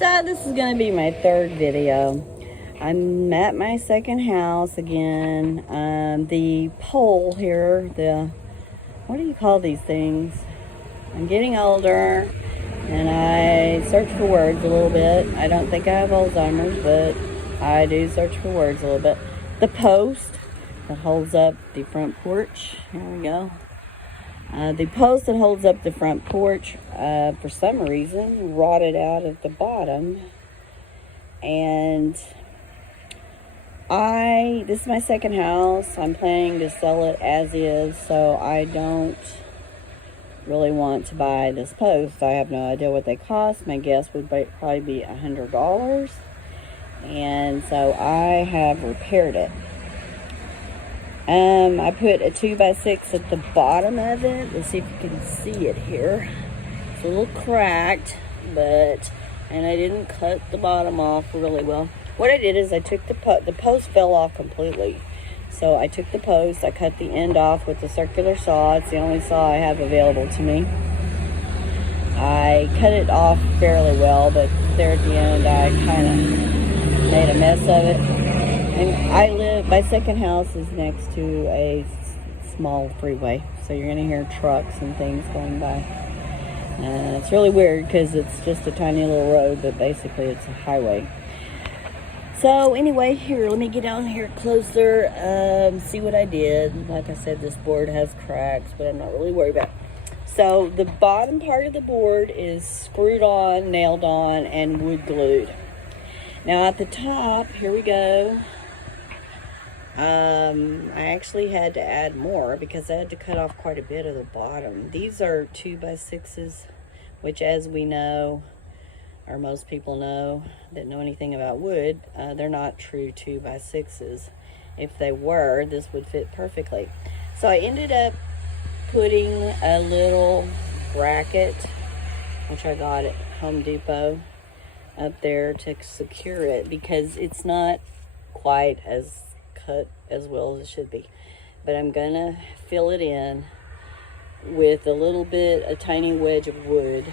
So this is going to be my third video. I'm at my second house again. The pole here, what do you call these things? I'm getting older and I search for words a little bit. I don't think I have Alzheimer's, but I do search for words a little bit. The post that holds up the front porch. Here we go. The post that holds up the front porch, for some reason, rotted out at the bottom. And this is my second house. I'm planning to sell it as is, so I don't really want to buy this post. I have no idea what they cost. My guess would probably be $100. And so I have repaired it. I put a 2x6 at the bottom of it. Let's see if you can see it here. It's a little cracked, and I didn't cut the bottom off really well. What I did is I took the post fell off completely. So I took the post, I cut the end off with a circular saw. It's the only saw I have available to me. I cut it off fairly well, but there at the end I kind of made a mess of it. And my second house is next to a small freeway, so you're gonna hear trucks and things going by. It's really weird because it's just a tiny little road, but basically it's a highway. So anyway, here, let me get down here closer, see what I did. Like I said, this board has cracks, but I'm not really worried about it. So the bottom part of the board is screwed on, nailed on, and wood glued. Now at the top, here we go. I actually had to add more because I had to cut off quite a bit of the bottom. These are 2x6s, which, as we know, or most people know that know anything about wood, they're not true 2x6s. If they were, this would fit perfectly. So I ended up putting a little bracket, which I got at Home Depot, up there to secure it because it's not quite as cut as well as it should be. But I'm gonna fill it in with a tiny wedge of wood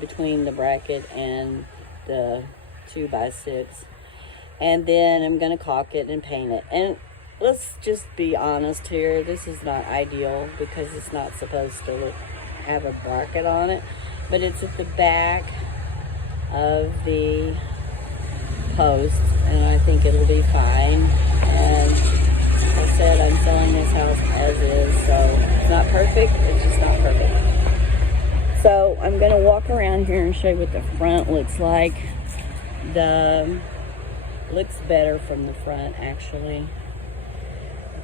between the bracket and the 2x6, and then I'm gonna caulk it and paint it. And let's just be honest here, this is not ideal because it's not supposed to have a bracket on it, but it's at the back of the post, and I think it'll be fine. And like I said, I'm selling this house as is, so it's not perfect, it's just not perfect. So I'm going to walk around here and show you what the front looks like. Looks better from the front, actually.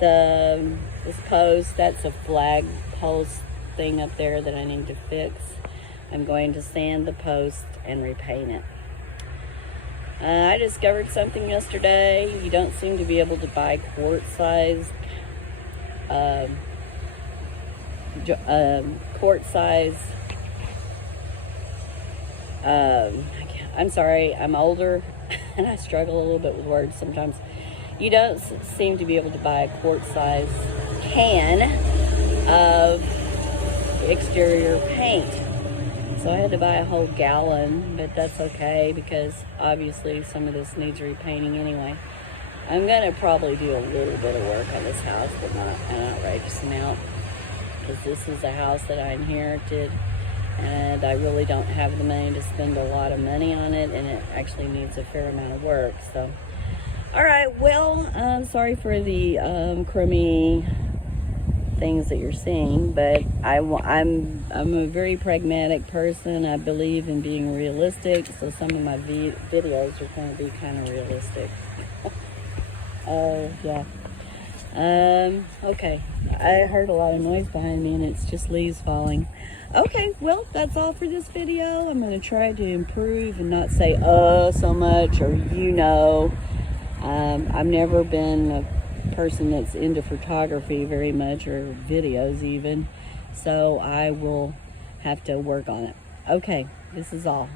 This post, that's a flag post thing up there that I need to fix. I'm going to sand the post and repaint it. I discovered something yesterday. You don't seem to be able to buy quart-size I'm sorry, I'm older and I struggle a little bit with words sometimes. You don't seem to be able to buy a quart-size can of exterior paint. So I had to buy a whole gallon, but that's okay because obviously some of this needs repainting anyway. I'm going to probably do a little bit of work on this house, but not an outrageous amount, because this is a house that I inherited and I really don't have the money to spend a lot of money on it, and it actually needs a fair amount of work. So, all right, well, I'm sorry for the crummy things that you're seeing, but I'm a very pragmatic person. I believe in being realistic, so some of my videos are going to be kind of realistic. Yeah. Okay, I heard a lot of noise behind me and it's just leaves falling. Okay, well, that's all for this video. I'm going to try to improve and not say so much or I've never been a person that's into photography very much, or videos even, so I will have to work on it. Okay, this is all.